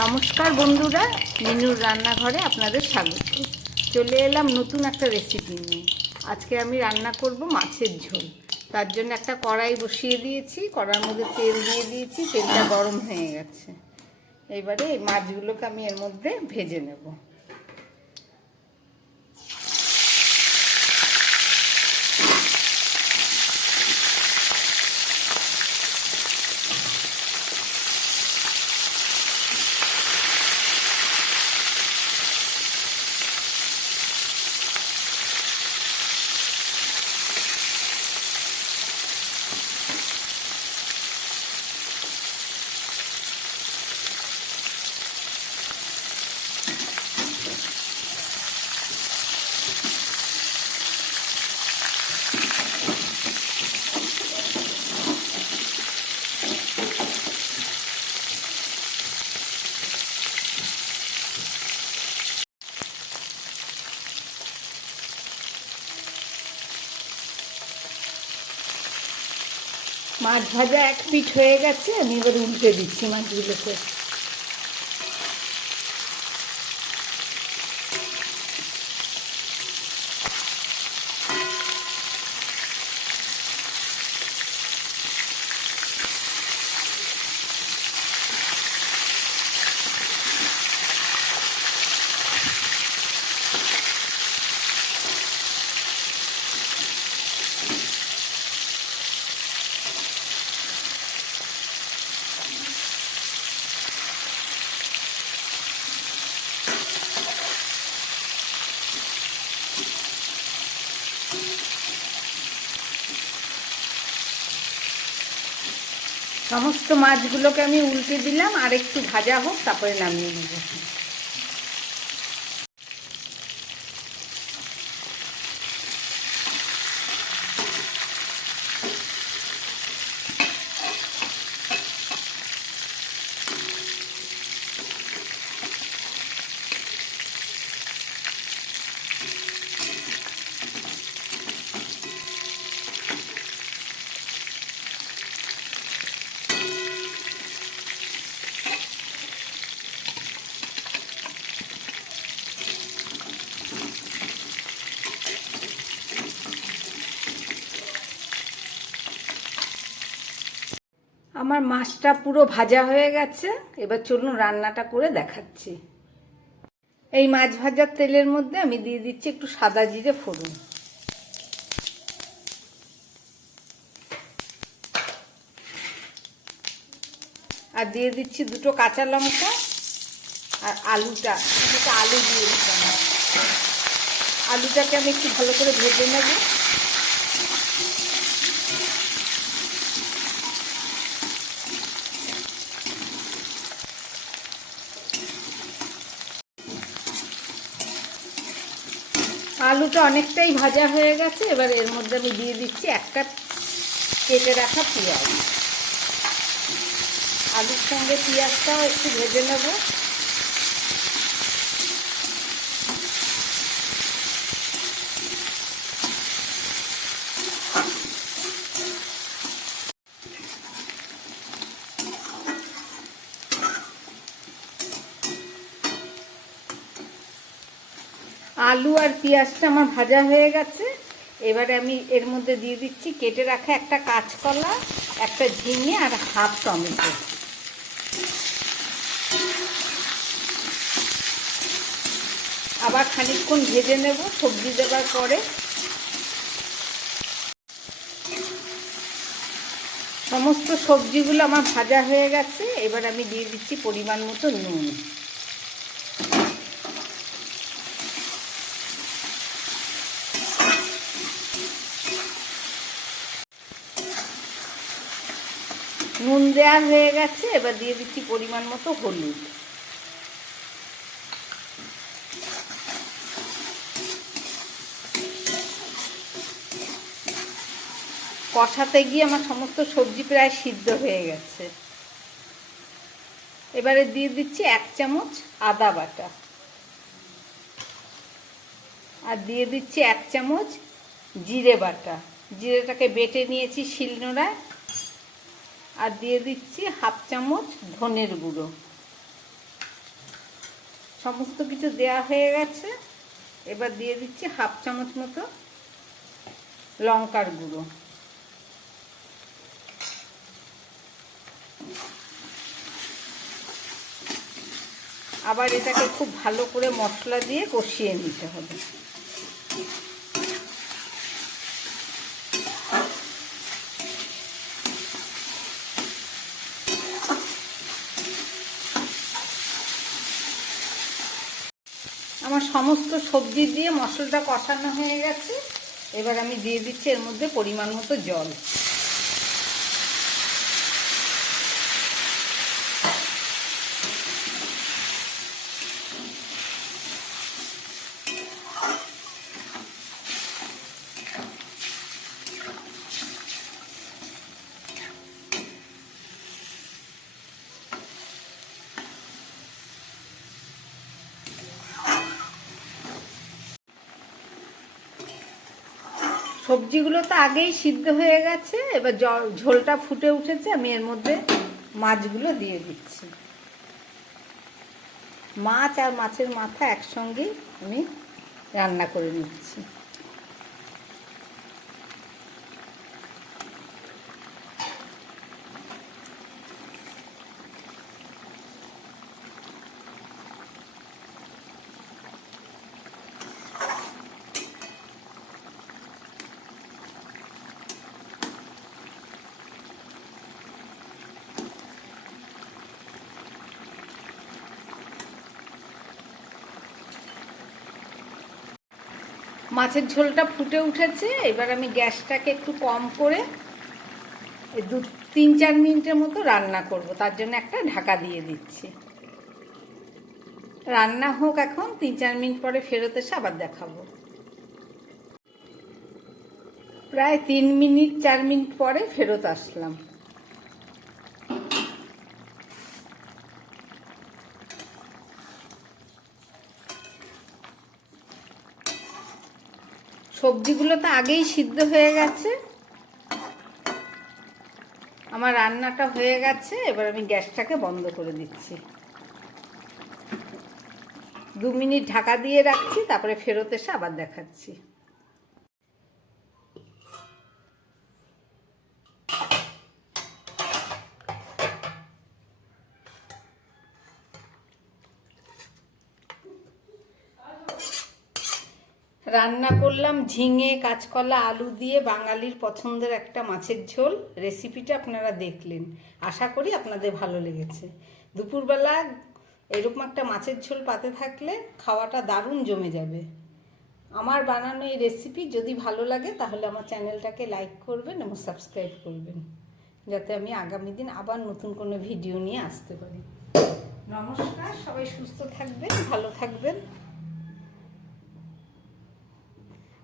নমস্কার বন্ধুরা, মিনুর রান্নাঘরে আপনাদের স্বাগত। চলে এলাম নতুন একটা রেসিপি নিয়ে। আজকে আমি রান্না করব মাছের ঝোল। তার জন্য একটা কড়াই বসিয়ে দিয়েছি, কড়ার মধ্যে তেল দিয়ে দিয়েছি, তেলটা গরম হয়ে গেছে। এবারে এই মাছগুলোকে আমি এর মধ্যে ভেজে নেব। মাছ ভাজা এক পিঠ হয়ে গেছে আমি এবার উল্টে দিচ্ছি মাছগুলোকে। সমস্ত মাছগুলোকে আমি উল্টে দিলাম আর একটু ভাজা হোক তারপরে নামিয়ে নেব। আমার মাছটা পুরো ভাজা হয়ে গেছে। এবার চলুন রান্নাটা করে দেখাচ্ছি। এই মাছ ভাজার তেলের মধ্যে আমি দিয়ে দিচ্ছি একটু সাদা জিরে ফোড়ন। আর দিয়ে দিচ্ছি দুটো কাঁচা লঙ্কা আর আলুটা আলু দিয়ে দিতাম আলুটাকে আমি একটু ভালো করে ভেজে নেব। আলুটা অনেকটাই ভাজা হয়ে গেছে, এবার এর মধ্যে আমি দিয়ে দিচ্ছি একটা কেটে রাখা পেঁয়াজ। আলুর সঙ্গে পেঁয়াজটাও একটু ভেজে নেব। আলু আর পেঁয়াজটা আমার ভাজা হয়ে গেছে। এবারে আমি এর মধ্যে দিয়ে দিচ্ছি, কেটে রাখা একটা কাঁচকলা, একটা ঝিঙে আর হাফ টমেটো। আবার খানিকক্ষণ ভেজে নেব, সবজি দেওয়ার পরে। সমস্ত সবজিগুলো আমার ভাজা হয়ে গেছে, এবার আমি দিয়ে দিচ্ছি পরিমাণ মতো নুন। দেওয়া হয়ে গেছে, এবার দিয়ে দিচ্ছি পরিমাণ মতো হলুদ। কষাতে গিয়ে আমার সমস্ত সবজি প্রায় সিদ্ধ হয়ে গেছে। এবারে দিয়ে দিচ্ছি এক চামচ আদা বাটা। আর দিয়ে দিচ্ছি এক চামচ জিরে বাটা। জিরেটাকে বেটে নিয়েছি শিলনোড়ায়। আর দিয়ে দিচ্ছি হাফ চামচ ধনের গুঁড়ো। সমস্ত কিছু দেয়া হয়ে গেছে। এবার দিয়ে দিচ্ছি হাফ চামচ মতো লঙ্কার গুঁড়ো। আবার এটাকে খুব ভালো করে মশলা দিয়ে কষিয়ে নিতে হবে। আমার সমস্ত সবজি দিয়ে মশলাটা কষানো হয়ে গেছে। এবার আমি দিয়ে দিচ্ছি এর মধ্যে পরিমাণ মতো জল। সবজিগুলো তো আগেই সিদ্ধ হয়ে গেছে, এবার জল ঝোলটা ফুটে উঠেছে, আমি এর মধ্যে মাছগুলো দিয়ে দিচ্ছি। মাছ আর মাছের মাথা একসঙ্গেই আমি রান্না করে নিচ্ছি। মাছের ঝোলটা ফুটে উঠেছে, এবার আমি গ্যাসটাকে একটু কম করে দু, তিন, চার মিনিটের মতো রান্না করব। তার জন্য একটা ঢাকা দিয়ে দিচ্ছি। রান্না হোক এখন, তিন, চার মিনিট পরে ফেরত এসে আবার দেখাবো। প্রায় তিন মিনিট, চার মিনিট পরে ফেরত আসলাম। সবজিগুলো তো আগেই সিদ্ধ হয়ে গেছে। আমার রান্নাটা হয়ে গেছে, এবার আমি গ্যাসটাকে বন্ধ করে দিচ্ছি। দু মিনিট ঢাকা দিয়ে রাখছি, তারপরে ফেরত এসে আবার দেখাচ্ছি। রান্না করলাম ঝিঙে, কাঁচকলা, আলু দিয়ে বাঙালির পছন্দের একটা মাছের ঝোল। রেসিপিটা আপনারা দেখলেন। আশা করি আপনাদের ভালো লেগেছে। দুপুরবেলা এরকম একটা মাছের ঝোল পাতে থাকলে খাওয়াটা দারুণ জমে যাবে। আমার বানানো এই রেসিপি যদি ভালো লাগে, তাহলে আমার চ্যানেলটাকে লাইক করবেন এবং সাবস্ক্রাইব করবেন। যাতে আমি আগামী দিন আবার নতুন কোনো ভিডিও নিয়ে আসতে পারি। নমস্কার, সবাই সুস্থ থাকবেন, ভালো থাকবেন।